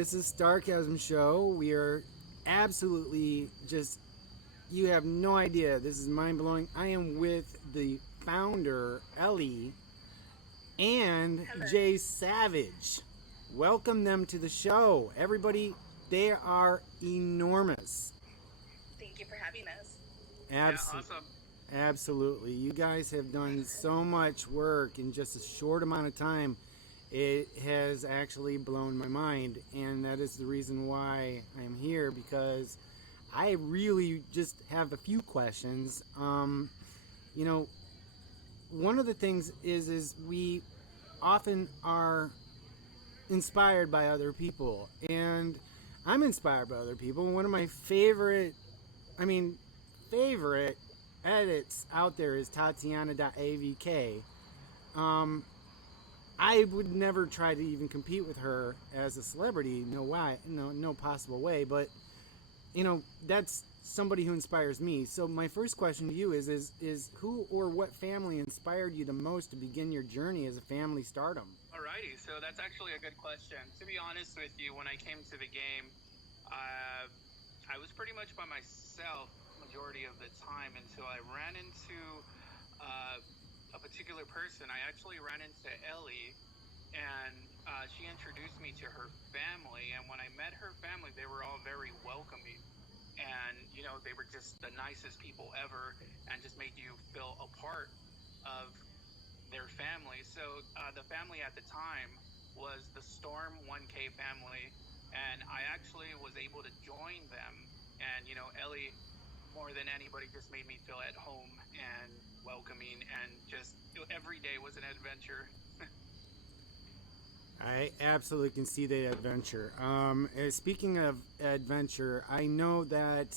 This is Starchasm Show. We are absolutely just, you have no idea. This is mind blowing. I am with the founder, Ellie, and Hello. JSavage. Welcome them to the show. Everybody, they are enormous. Thank you for having us. Yeah, Absolutely. awesome. Absolutely. You guys have done so much work in just a short amount of time. It has actually blown my mind. And that is the reason why I'm here, because I really just have a few questions. You know, one of the things is we often are inspired by other people. And I'm inspired by other people. One of my I mean, favorite edits out there is Tatiana.avk. I would never try to even compete with her as a celebrity. No possible way. But that's somebody who inspires me. So my first question to you is who or what family inspired you the most to begin your journey as a family stardom? Alrighty, so that's actually a good question. To be honest with you, when I came to the game, I was pretty much by myself majority of the time until I ran into a particular person. I actually ran into Ellie, and she introduced me to her family. And when I met her family, they were all very welcoming. And, they were just the nicest people ever and just made you feel a part of their family. So the family at the time was the Storm 1K family, and I actually was able to join them. And Ellie, more than anybody, just made me feel at home and welcoming, and just every day was an adventure. I absolutely can see the adventure. Speaking of adventure, I know that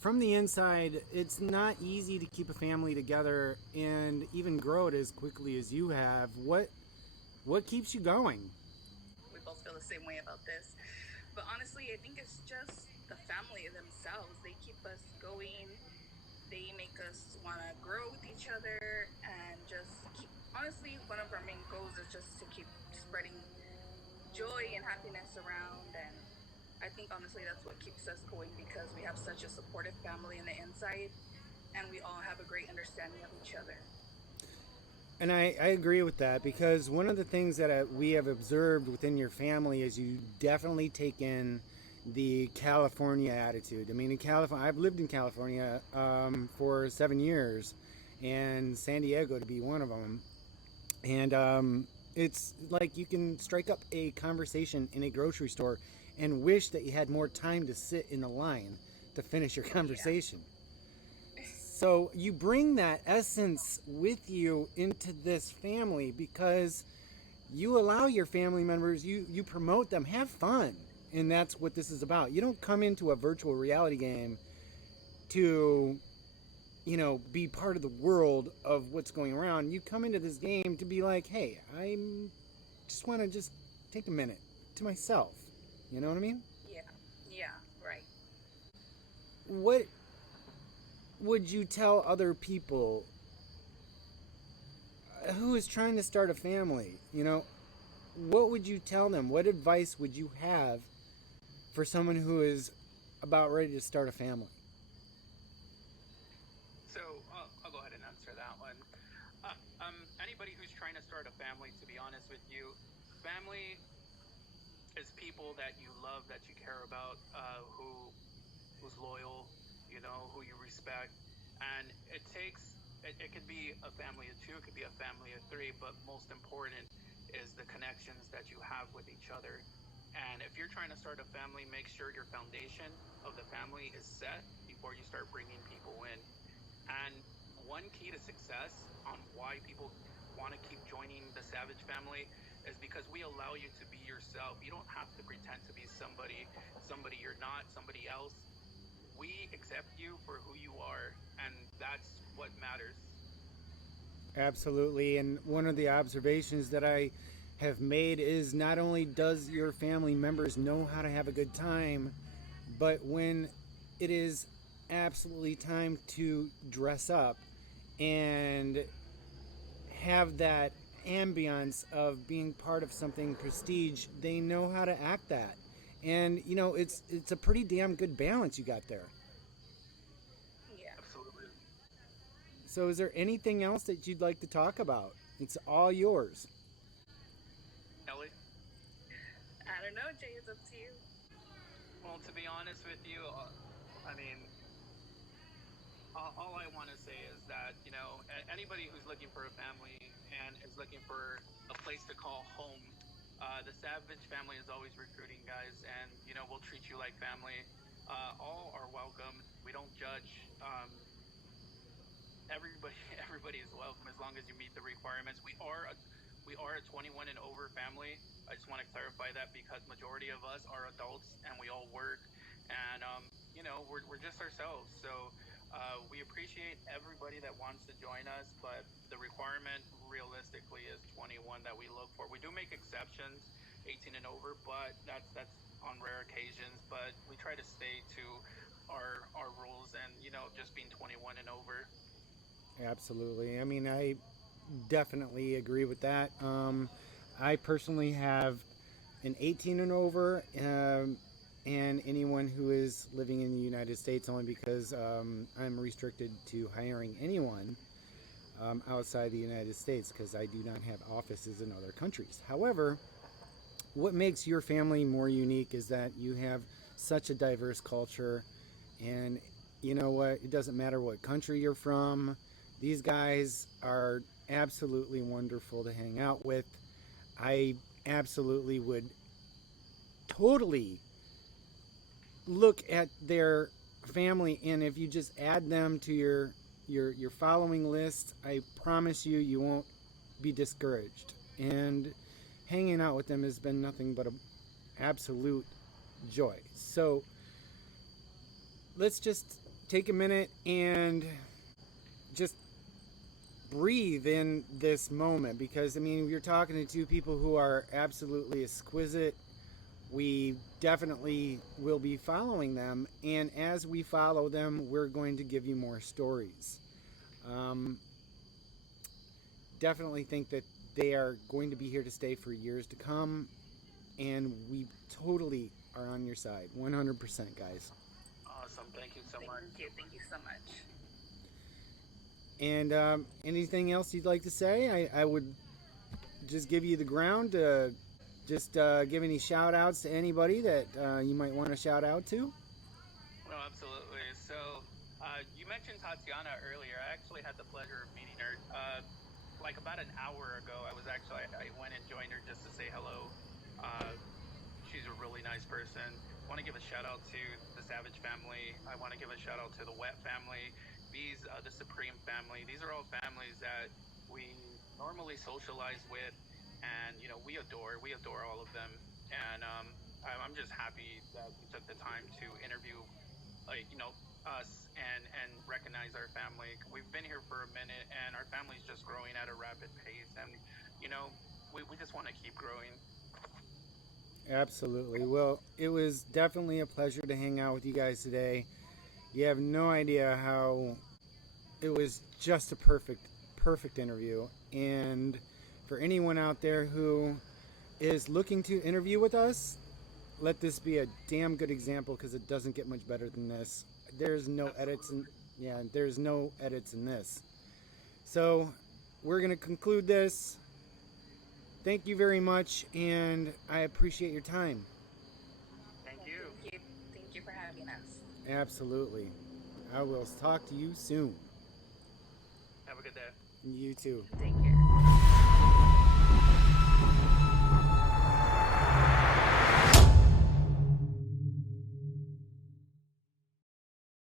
from the inside, it's not easy to keep a family together and even grow it as quickly as you have. What keeps you going? We both feel the same way about this. But honestly, I think it's just the family themselves. They keep us going. They make us want to grow with each other and just keep. Honestly, one of our main goals is just to keep spreading joy and happiness around. And I think honestly that's what keeps us going, because we have such a supportive family on the inside and we all have a great understanding of each other. And I agree with that, because one of the things that we have observed within your family is you definitely take in the California attitude. I mean, in California, I've lived in California for 7 years, and San Diego to be one of them. And it's like you can strike up a conversation in a grocery store and wish that you had more time to sit in the line to finish your conversation. So you bring that essence with you into this family, because you allow your family members, you promote them, have fun. And that's what this is about. You don't come into a virtual reality game to, be part of the world of what's going around. You come into this game to be like, hey, I just want to just take a minute to myself. You know what I mean? Yeah, right. What would you tell other people who is trying to start a family? What would you tell them? What advice would you have for someone who is about ready to start a family? So I'll go ahead and answer that one. Anybody who's trying to start a family, to be honest with you, family is people that you love, that you care about, who's loyal, who you respect, and it could be a family of two, it could be a family of three, but most important is the connections that you have with each other. And if you're trying to start a family, make sure your foundation of the family is set before you start bringing people in. And one key to success on why people want to keep joining the Savage family is because we allow you to be yourself. You don't have to pretend to be somebody you're not, somebody else. We accept you for who you are, and that's what matters. Absolutely. And one of the observations that I have made is not only does your family members know how to have a good time, but when it is absolutely time to dress up and have that ambiance of being part of something prestige, they know how to act that. And it's a pretty damn good balance you got there. Yeah. Absolutely. So is there anything else that you'd like to talk about? It's all yours. Ellie? I don't know, Jay. It's up to you. Well, to be honest with you, I mean, all I want to say is that, anybody who's looking for a family and is looking for a place to call home, the Savage family is always recruiting, guys, and, we'll treat you like family. All are welcome. We don't judge. Everybody everybody is welcome as long as you meet the requirements. We are a 21 and over family. I just want to clarify that because majority of us are adults and we all work, and we're just ourselves. So we appreciate everybody that wants to join us, but the requirement realistically is 21 that we look for. We do make exceptions, 18 and over, but that's on rare occasions. But we try to stay to our rules and just being 21 and over. Absolutely. I mean, I definitely agree with that. I personally have an 18 and over, and anyone who is living in the United States, only because I'm restricted to hiring anyone outside the United States because I do not have offices in other countries. However, what makes your family more unique is that you have such a diverse culture, and you know what? It doesn't matter what country you're from. These guys are absolutely wonderful to hang out with. I absolutely would totally look at their family, and if you just add them to your following list, I promise you you won't be discouraged. And hanging out with them has been nothing but a absolute joy. So let's just take a minute and just breathe in this moment, because I mean, you're talking to two people who are absolutely exquisite. We definitely will be following them, and as we follow them, we're going to give you more stories. Um, Definitely think that they are going to be here to stay for years to come, and we totally are on your side, 100%, guys. Awesome. Thank you so Thank much. you. Thank you so much. And anything else you'd like to say? I would just give you the ground to just give any shout outs to anybody that you might want to shout out to. No, absolutely. So, you mentioned Tatiana earlier. I actually had the pleasure of meeting her. Like about an hour ago, I went and joined her just to say hello. Uh, she's a really nice person. I want to give a shout out to the Savage family. I want to give a shout out to the Wet family. The Supreme family. These are all families that we normally socialize with, and we adore all of them. And I'm just happy that we took the time to interview, like us, and recognize our family. We've been here for a minute, and our family's just growing at a rapid pace, and you know we just want to keep growing. Absolutely. Well, it was definitely a pleasure to hang out with you guys today. You have no idea how it was just a perfect interview. And for anyone out there who is looking to interview with us, let this be a damn good example, because it doesn't get much better than this. There's no edits Absolutely. in Yeah, there's no edits in this. So we're gonna conclude this. Thank you very much, and I appreciate your time. Thank Yeah, you. thank you. Thank you for having us. Absolutely. I will talk to you soon. Have a good day. You too. Thank you.